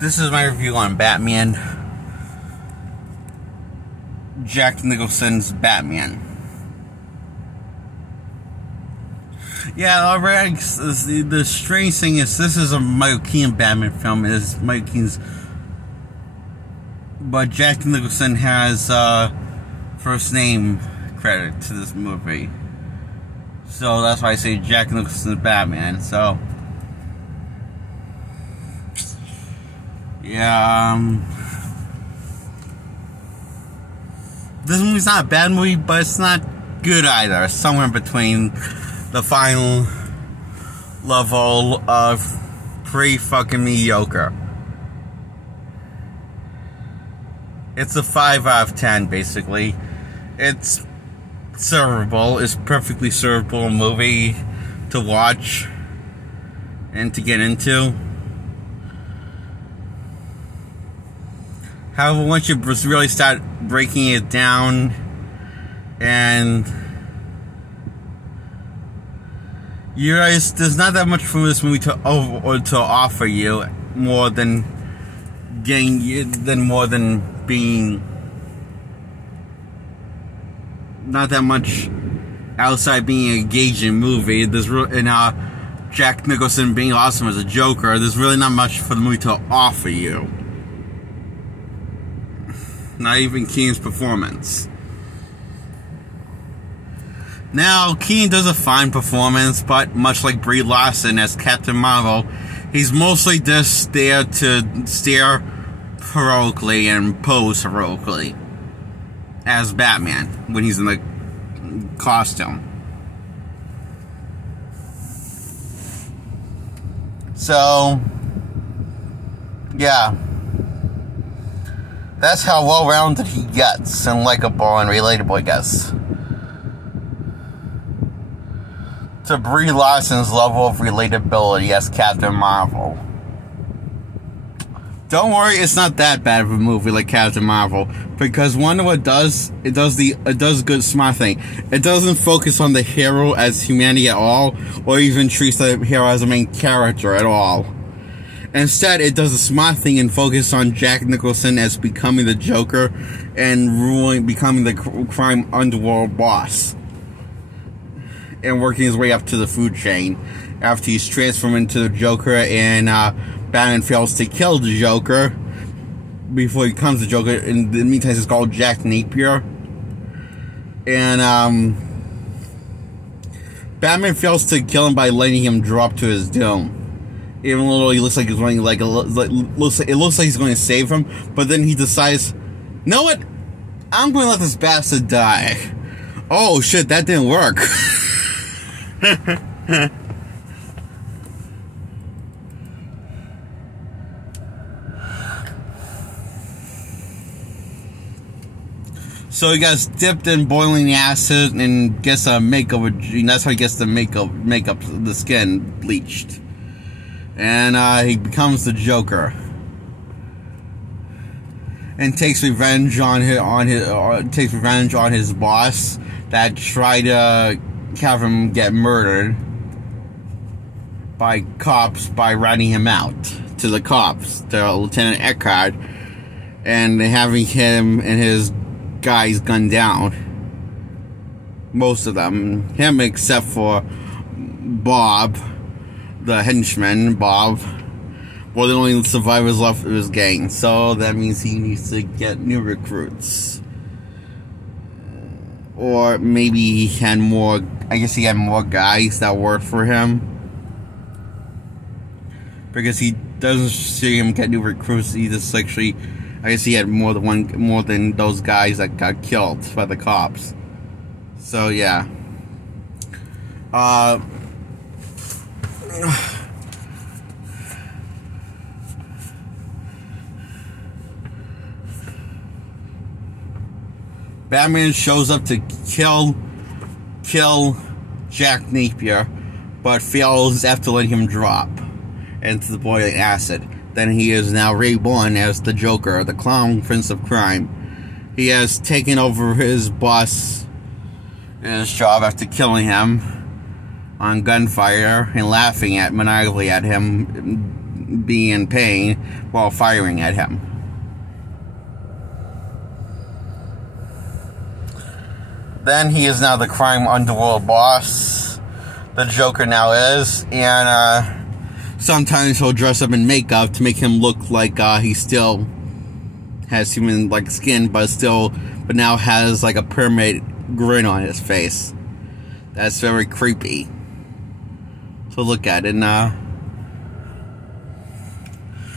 This is my review on Batman. Jack Nicholson's Batman. Yeah, alright. The strange thing is, this is a Michael Keaton Batman film. It is Michael Keaton's, but Jack Nicholson has first name credit to this movie. So that's why I say Jack Nicholson's Batman. So yeah, this movie's not a bad movie, but it's not good either. It's somewhere in between the final level of pretty fucking mediocre. It's a 5 out of 10, basically. It's servable. It's perfectly servable movie to watch and to get into. However, once you really start breaking it down, and you realize there's not that much from this movie to offer you more than being not that much outside being an engaging movie. There's Jack Nicholson being awesome as a Joker. There's really not much for the movie to offer you. Not even Keaton's performance. Now, Keaton does a fine performance, but much like Brie Larson as Captain Marvel, he's mostly just there to stare heroically and pose heroically as Batman when he's in the costume. So, yeah. That's how well-rounded he gets and likable and relatable, I guess. To Brie Larson's level of relatability as Captain Marvel. Don't worry, it's not that bad of a movie like Captain Marvel, because one of what it does good smart thing. It doesn't focus on the hero as humanity at all, or even treats the hero as a main character at all. Instead, it does a smart thing and focus on Jack Nicholson as becoming the Joker and becoming the crime underworld boss, and working his way up to the food chain after he's transformed into the Joker, and Batman fails to kill the Joker before he becomes the Joker. In the meantime, it's called Jack Napier, and Batman fails to kill him by letting him drop to his doom. Even though he looks like he's going it looks like he's going to save him, but then he decides, you know what? I'm going to let this bastard die. Oh shit, that didn't work. So he gets dipped in boiling acid and gets a makeover. That's how he gets the makeup, the skin bleached. And he becomes the Joker, and takes revenge on his boss that tried to have him get murdered by cops by ratting him out to the cops, to Lieutenant Eckhart, and having him and his guys gunned down. Most of him except for Bob. The henchman, Bob, were the only survivors left of his gang, so that means he needs to get new recruits. Or maybe he had more, I guess he had more guys that worked for him. Because he doesn't see him get new recruits, he just actually, I guess he had more than those guys that got killed by the cops. So yeah. Batman shows up to kill Jack Napier, but fails after letting him drop into the boiling acid. Then he is now reborn as the Joker, the clown prince of crime. He has taken over his boss and his job after killing him on gunfire and laughing maniacally at him be in pain while firing at him. Then he is now the crime underworld boss. The Joker now is, and sometimes he'll dress up in makeup to make him look like he still has human-like skin, but now has like a pyramid grin on his face. That's very creepy. So look at it, and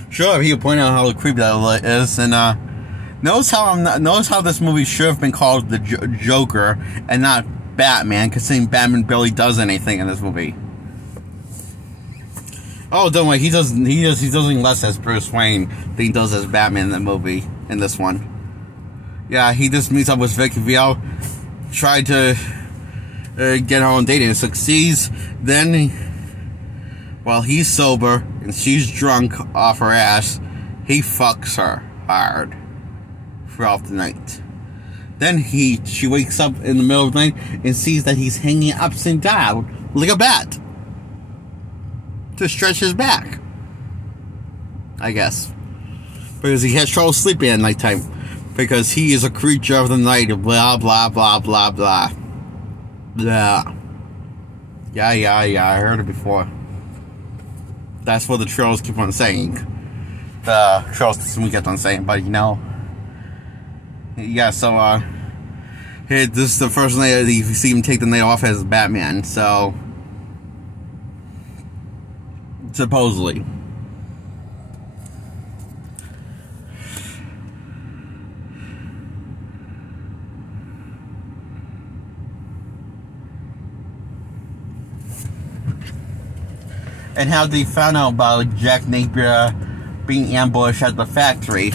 sure, he'll point out how creepy that is, and notice how this movie should have been called The Joker and not Batman, considering Batman barely does anything in this movie. Oh, don't worry, he does less as Bruce Wayne than he does as Batman in the movie, in this one. Yeah, he just meets up with Vicky Vale, tried to get her on dating, and succeeds. Then, while he's sober and she's drunk off her ass, he fucks her hard throughout the night. Then she wakes up in the middle of the night and sees that he's hanging upside down like a bat to stretch his back, I guess, because he has trouble sleeping at nighttime because he is a creature of the night. Blah blah blah blah blah blah. Yeah, I heard it before. That's what the trailers keep on saying. The trailers we kept on saying, but you know. Yeah, so, this is the first night that you see him take the night off as Batman, so, supposedly. And how they found out about Jack Napier being ambushed at the factory.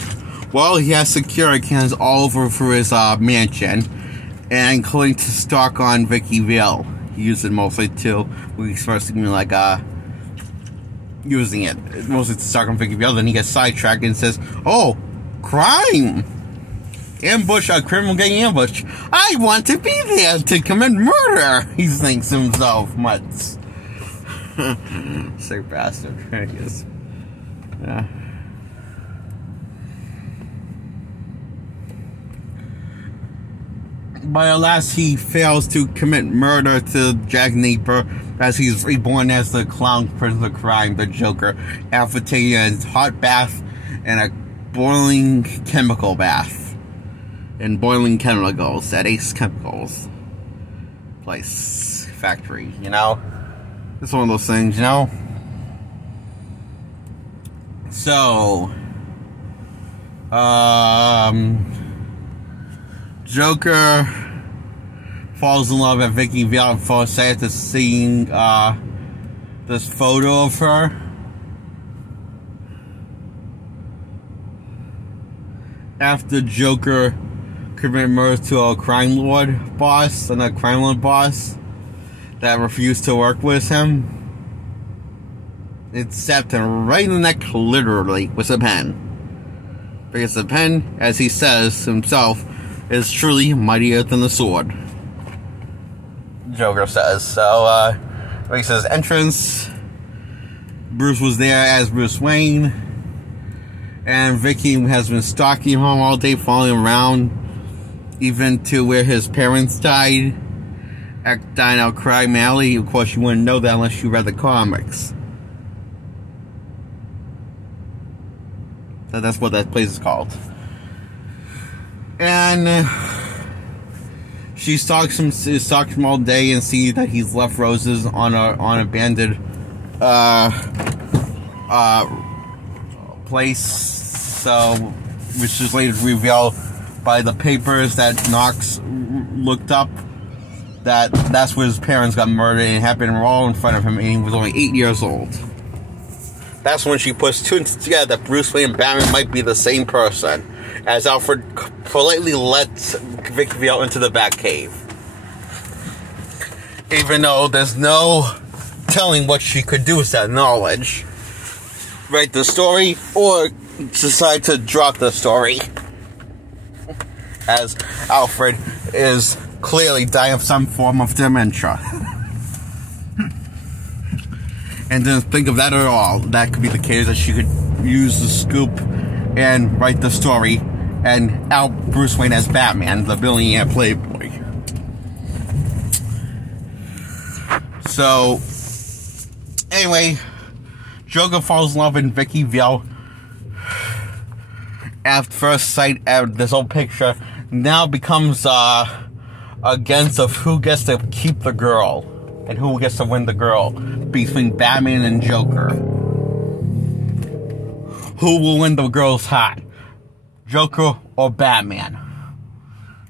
Well, he has security cams all over for his mansion, and including to stalk on Vicky Vale. He used it mostly to, when he starts seeing like using it mostly to stalk on Vicky Vale. Then he gets sidetracked and says, "Oh, crime! Ambush! A criminal getting ambushed! I want to be there to commit murder!" He thinks to himself, much. Sick bastard, I guess. Yeah. But alas, he fails to commit murder to Jack Napier as he's reborn as the clown prince of crime, the Joker, after taking a hot bath and a boiling chemical bath. And boiling chemicals at Ace Chemicals factory, you know? It's one of those things, you know? So, Joker falls in love with Vicky Vale for after seeing this photo of her. After Joker committed murder to a crime lord boss and a crime lord boss that refused to work with him. It stabbed him right in the neck, literally, with a pen. Because the pen, as he says himself, is truly mightier than the sword. Joker says. So, he says entrance. Bruce was there as Bruce Wayne. And Vicky has been stalking him all day, following him around. Even to where his parents died. At Dino Crime Alley. Of course, you wouldn't know that unless you read the comics. So that's what that place is called. And she stalks him all day and sees that he's left roses on an abandoned place. So, which is later revealed by the papers that Knox looked up. That's where his parents got murdered, and it happened all in front of him, and he was only 8 years old. That's when she puts two and two together that Bruce Wayne and Batman might be the same person, as Alfred politely lets Vicky Vale into the Batcave. Even though there's no telling what she could do with that knowledge. Write the story, or decide to drop the story. As Alfred is clearly dying of some form of dementia. and didn't think of that at all. That could be the case, that she could use the scoop and write the story and out Bruce Wayne as Batman, the billionaire playboy. So, anyway, Joker falls in love with Vicky Vale at first sight. This whole picture now becomes against of who gets to keep the girl and who gets to win the girl between Batman and Joker. Who will win the girl's heart? Joker or Batman?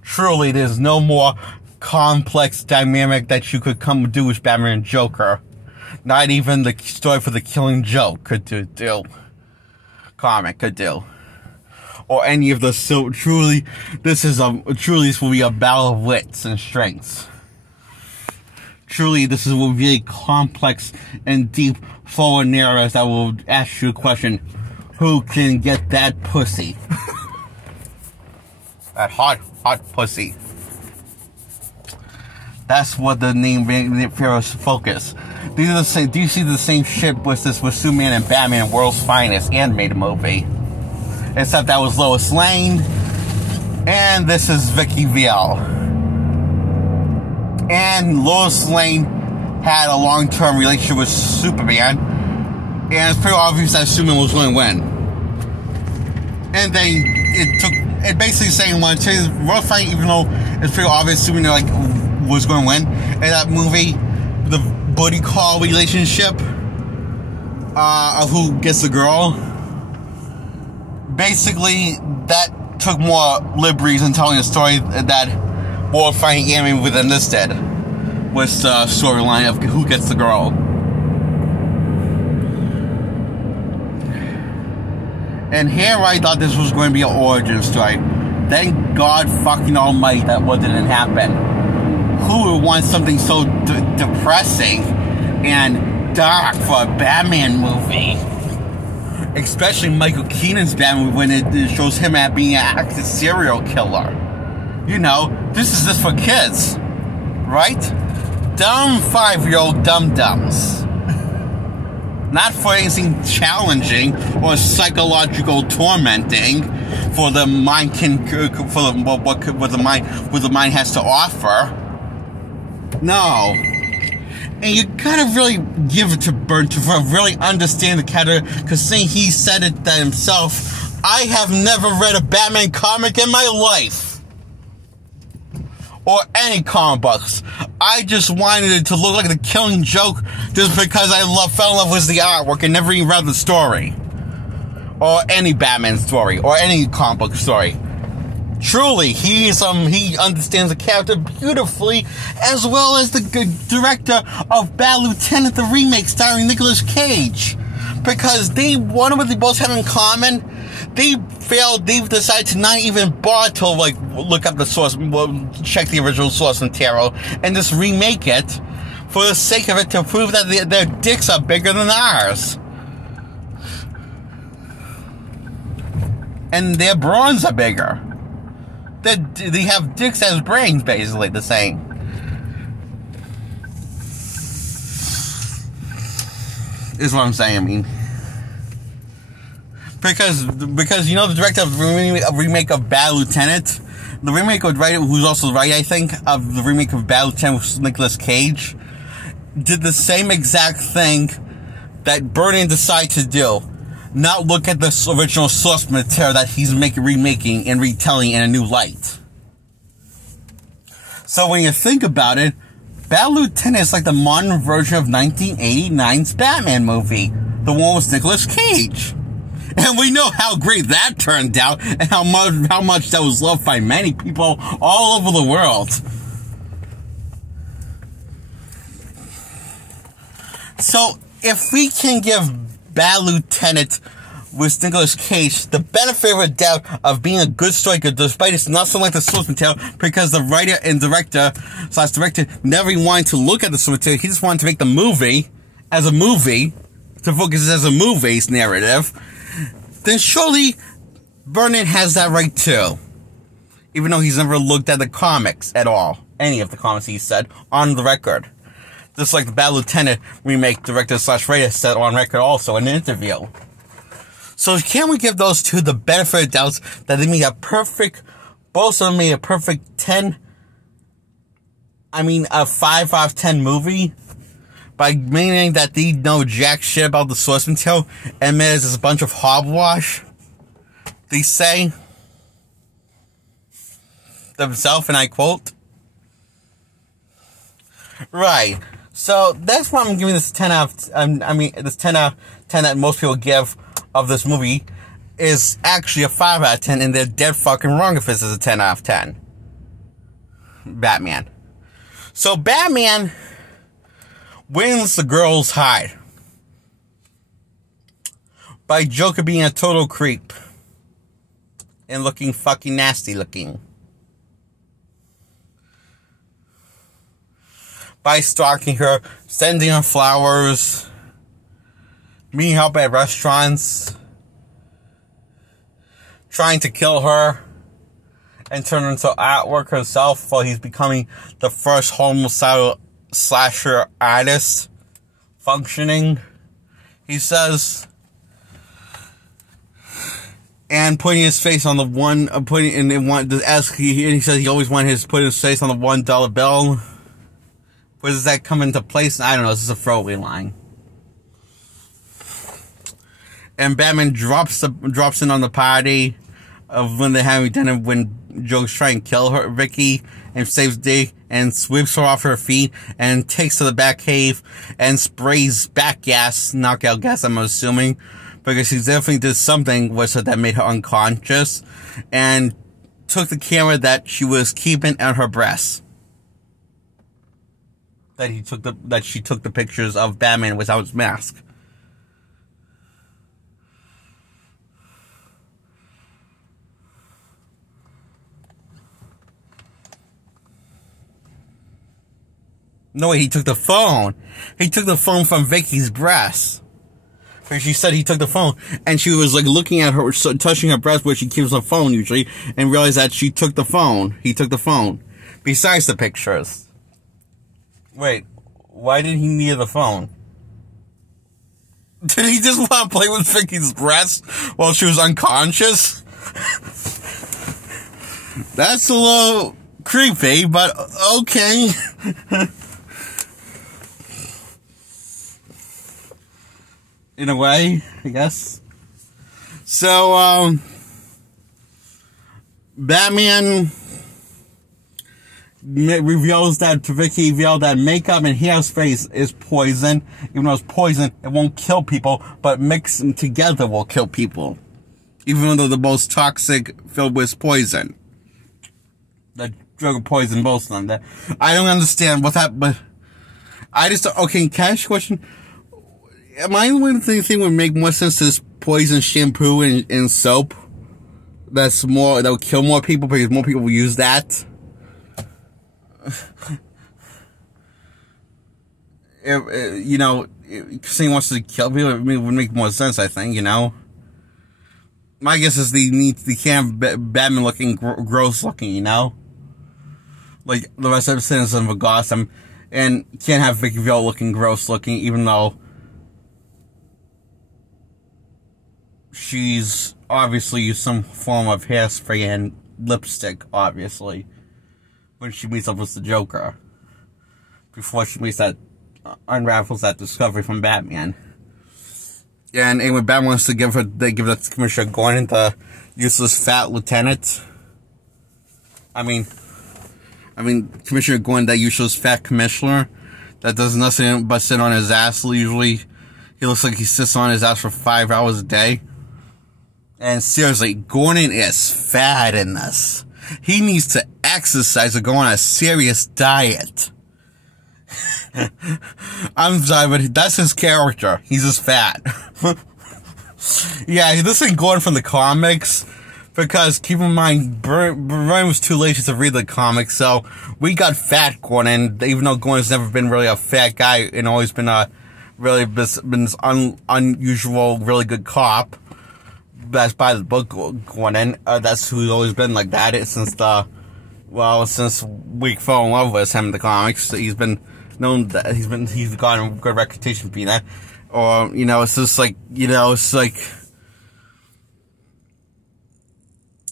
Truly, there's no more complex dynamic that you could come do with Batman and Joker. Not even the story for the Killing Joke could do. Comic could do. Or any of the, so truly, this will be a battle of wits and strengths. Truly, this is a really complex and deep forward narrative that will ask you a question: who can get that pussy? That hot pussy. That's what the name Pharaoh's focus. These are the same. Do you see the same shit with Superman and Batman, World's Finest animated movie? Except that was Lois Lane, and this is Vicky Vale. And Lois Lane had a long-term relationship with Superman, and it's pretty obvious that Superman was going to win. And it basically saying one to World Fight, even though it's pretty obvious Superman was going to win. In that movie, the buddy call relationship of who gets the girl, basically that took more liberties in telling a story that World Fighting Anime within this did, with the storyline of who gets the girl. And here I thought this was going to be an origin story. Thank God fucking almighty that what didn't happen. Who would want something so depressing and dark for a Batman movie? Especially Michael Keaton's Batman, when it shows him at being an active serial killer. You know, this is just for kids, right? Dumb 5-year-old dum-dums. Not for anything challenging or psychological tormenting for the mind what the mind has to offer. No. And you gotta really give it to Burton to really understand the character, because saying he said it that himself, I have never read a Batman comic in my life. Or any comic books. I just wanted it to look like the Killing Joke just because I fell in love with the artwork and never even read the story. Or any Batman story. Or any comic book story. Truly, he understands the character beautifully, as well as the director of Bad Lieutenant, the remake starring Nicolas Cage. Because one of what they both have in common, they've decided to not even bother to look up the source, check the original source material, and just remake it for the sake of it, to prove that their dicks are bigger than ours. And their brawns are bigger. They have dicks as brains, basically, the same. Is what I'm saying, I mean. Because you know the director of the remake of Bad Lieutenant, the remake of who's also the writer, I think, of the remake of Bad Lieutenant with Nicolas Cage, did the same exact thing that Burton decided to do. Not look at the original source material that he's remaking and retelling in a new light. So when you think about it, Bad Lieutenant is like the modern version of 1989's Batman movie, the one with Nicolas Cage. And we know how great that turned out, and how much that was loved by many people all over the world. So, if we can give Bad Lieutenant with Nicolas Cage the benefit of a doubt of being a good story, despite it's nothing like the source material, because the writer and director never wanted to look at the source material, he just wanted to make the movie as a movie, to focus as a movie's narrative, then surely Burton has that right too. Even though he's never looked at the comics at all. Any of the comics he said on the record. Just like the Bad Lieutenant remake director / writer said on record also in an interview. So can we give those two the benefit of doubts that they made a perfect, both of them made a perfect 5 out of 10 movie by meaning that they know jack shit about the source material and admit it's a bunch of hogwash, they say themselves, and I quote. Right. So that's why I'm giving this 10 out of, this 10 out of 10 that most people give of this movie is actually a 5 out of 10, and they're dead fucking wrong if this is a 10 out of 10. Batman. So Batman wins the girl's heart by Joker being a total creep and looking fucking nasty looking. By stalking her, sending her flowers, meeting her up at restaurants, trying to kill her, and turn her into artwork herself while he's becoming the first homicidal slasher artist functioning, he says. And putting his face on the one, he says he always wanted putting his face on the $1 bill. Where does that come into place? I don't know, this is a throwaway line. And Batman drops in on the party of when they're having dinner when Joker's trying to kill her, Vicky, and saves Dick and sweeps her off her feet and takes to the Batcave and sprays bat gas, knockout gas, I'm assuming, because she definitely did something with her that made her unconscious, and took the camera that she was keeping at her breast. That she took the pictures of Batman without his mask. No way, he took the phone. He took the phone from Vicky's breast. Because she said he took the phone, and she was like looking at her, touching her breast where she keeps her phone usually, and realized that she took the phone. He took the phone. Besides the pictures. Wait, why did he need the phone? Did he just want to play with Vicky's breast while she was unconscious? That's a little creepy, but okay. In a way, I guess. So, Batman reveals that to Vicky, that makeup and hairspray is poison. Even though it's poison, it won't kill people, but mixing together will kill people. Even though the most toxic filled with poison. The drug poison both of them. I don't understand what that, but I just, okay, can I ask you a question? Am I the one thing would make more sense to this poison shampoo and soap? That would kill more people because more people will use that? Because he wants to kill people, it would make more sense, I think, My guess is they can't have Batman looking gross looking, Like the rest of the citizens of Gotham, and can't have Vicky Vale looking gross looking, even though she's obviously used some form of hairspray and lipstick, obviously, when she meets up with the Joker. Before she unravels that discovery from Batman. Yeah, and when Batman wants to give that to Commissioner Gordon, the useless fat lieutenant. Commissioner Gordon, that useless fat commissioner that does nothing but sit on his ass. Usually, he looks like he sits on his ass for 5 hours a day. And seriously, Gordon is fat in this. He needs to exercise or go on a serious diet. I'm sorry, but that's his character. He's just fat. Yeah, this ain't Gordon from the comics. Because, keep in mind, Brian was too lazy to read the comics, so we got Fat Gordon, even though Gordon's never been really a fat guy and always been this unusual, really good cop. That's by the book, Gordon. That's who's always been like that since we fell in love with him in the comics. He's been known that he's gotten a good reputation for being that. Or, you know, it's just like, you know, it's like,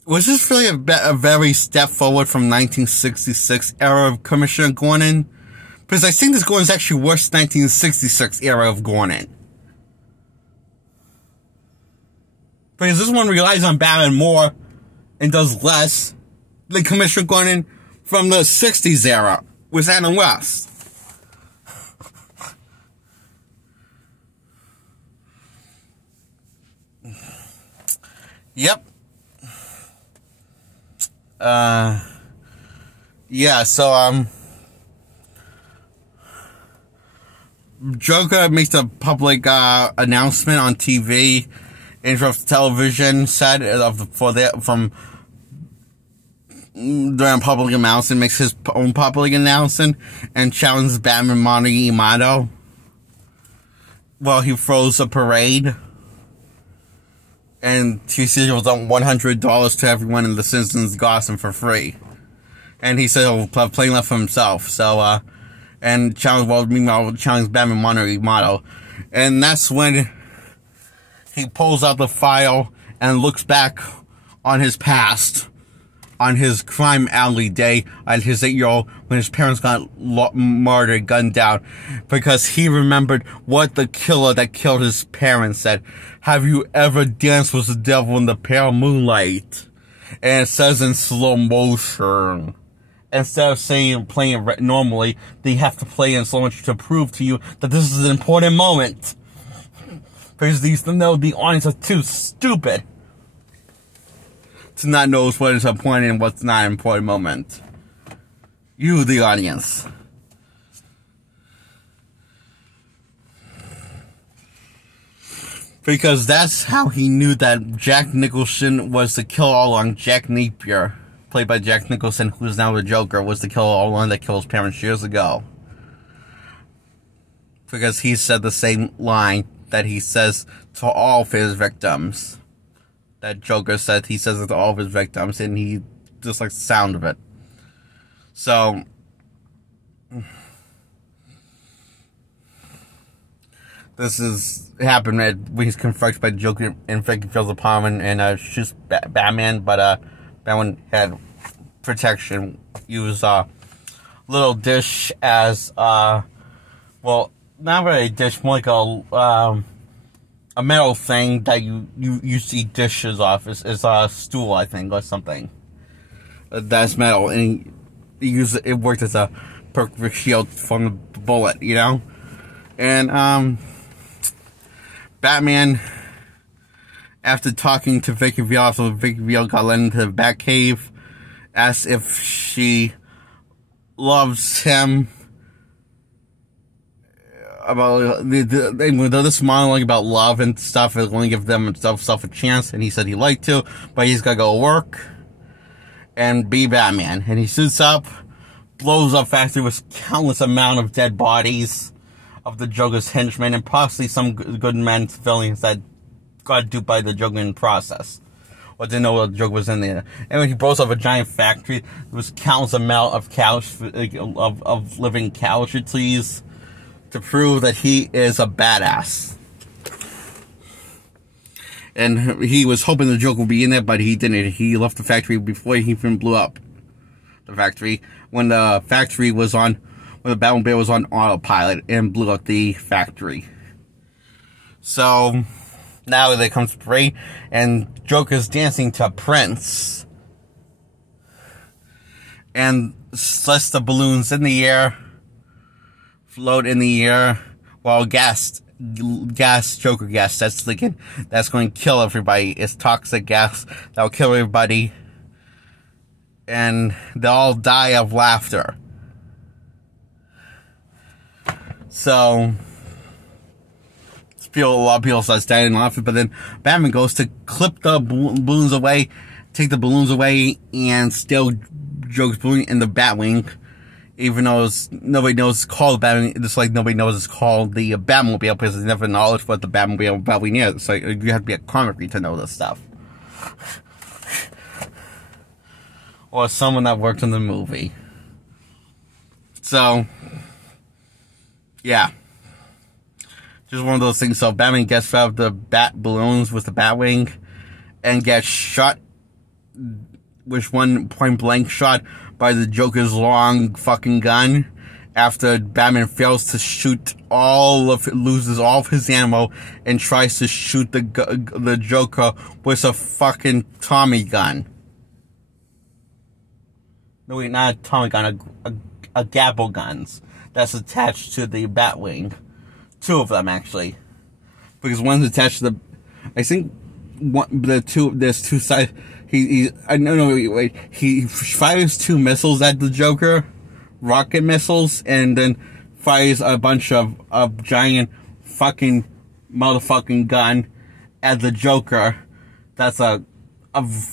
was this really a very step forward from 1966 era of Commissioner Gordon? Because I think this Gordon is actually worse than 1966 era of Gordon. Because this one relies on Batman more and does less than Commissioner Gordon from the 60s era with Adam West. Yep. Yeah, so, Joker makes a public, announcement on TV, in front of the television set from during a public announcement, makes his own public announcement, and challenges Batman Mondo Yamato. Well, he throws a parade. And he said he was on $100 to everyone in the Citizens Gotham for free. And he said he'll play left for himself. So, and challenged Batman Mondo Yamato. And that's when he pulls out the file and looks back on his past. On his crime alley day at his 8-year-old when his parents got murdered, gunned down, because he remembered what the killer that killed his parents said. Have you ever danced with the devil in the pale moonlight? And it says in slow motion. Instead of playing it normally, they have to play in slow motion to prove to you that this is an important moment. Because the audience are too stupid to not know what is important and what's not an important moment. You, the audience. Because that's how he knew that Jack Nicholson was the killer all along. Jack Napier, played by Jack Nicholson, who's now the Joker, was the killer all along that killed his parents years ago. Because he said the same line that he says to all of his victims. That Joker said, he says it to all of his victims, and he just likes the sound of it. So, this is happened when he's confronted by Joker and Frankie Phil's apartment and shoots Batman, but Batman had protection. Use a little dish as well, not really a dish, more like a metal thing that you see dishes off. It's a stool, I think, or something. That's metal, and it worked as a perfect shield from the bullet, you know? And, Batman, after talking to Vicky Vale, so Vicky Vale got let into the Batcave, asked if she loves him. About this monologue about love and stuff, is going to give them himself a chance, and he said he'd like to, but he's gotta go work and be Batman. And he suits up, blows up factory with countless amount of dead bodies of the Joker's henchmen, and possibly some good men civilians that got duped by the Joker in the process, or didn't know what the Joker was in there. And when he blows up a giant factory, there was countless amount of living casualties, to prove that he is a badass. And he was hoping the Joker would be in there, but he didn't. He left the factory before he even blew up the factory. When the factory was on, when the Batmobile was on autopilot and blew up the factory. So, now there comes Parade, and Joker's dancing to Prince. And lets the balloons in the air, float in the air, while Joker gas, that's going to kill everybody. It's toxic gas that will kill everybody, and they'll all die of laughter. So, a lot of people start standing and laughing, but then Batman goes to clip the balloons away, take the balloons away, and steal Joker's balloon in the Batwing. Even though nobody knows it's called Batman, just like nobody knows it's called the Batmobile, because they never acknowledged what the Batmobile is. So you have to be a comic reader to know this stuff. Or someone that worked in the movie. So, Yeah. Just one of those things. So Batman gets out of the bat balloons with the Batwing and gets shot with one point blank shot by the Joker's long fucking gun after Batman fails to shoot loses all of his ammo and tries to shoot the Joker with a fucking Tommy gun. No, wait, not a Tommy gun, a Gabble guns that's attached to the Batwing. Two of them, actually. Because one's attached to the, I think, there's two sides. He fires two missiles at the Joker, rocket missiles, and then fires a bunch of giant fucking motherfucking gun at the Joker. That's a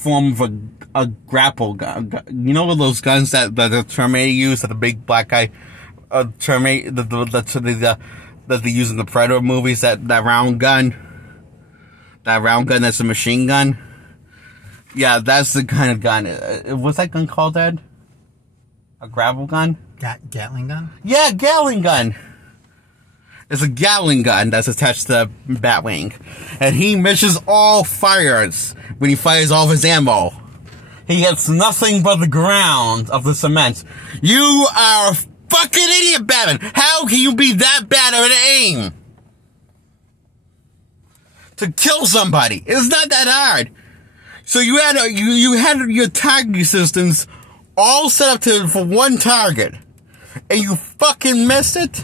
form of a grapple gun. You know those guns that the Terminator used, that the big black guy, Terminator, that they use in the Predator movies, that round gun that's a machine gun. Yeah, that's the kind of gun. What's that gun called, Ed? A gravel gun? Gatling gun? Yeah, Gatling gun. It's a Gatling gun that's attached to the Batwing. And he misses all fires when he fires all of his ammo. He hits nothing but the ground of the cement. You are a fucking idiot, Batman! How can you be that bad of an aim? To kill somebody. It's not that hard. So you had your targeting systems all set up for one target, and you fucking missed it?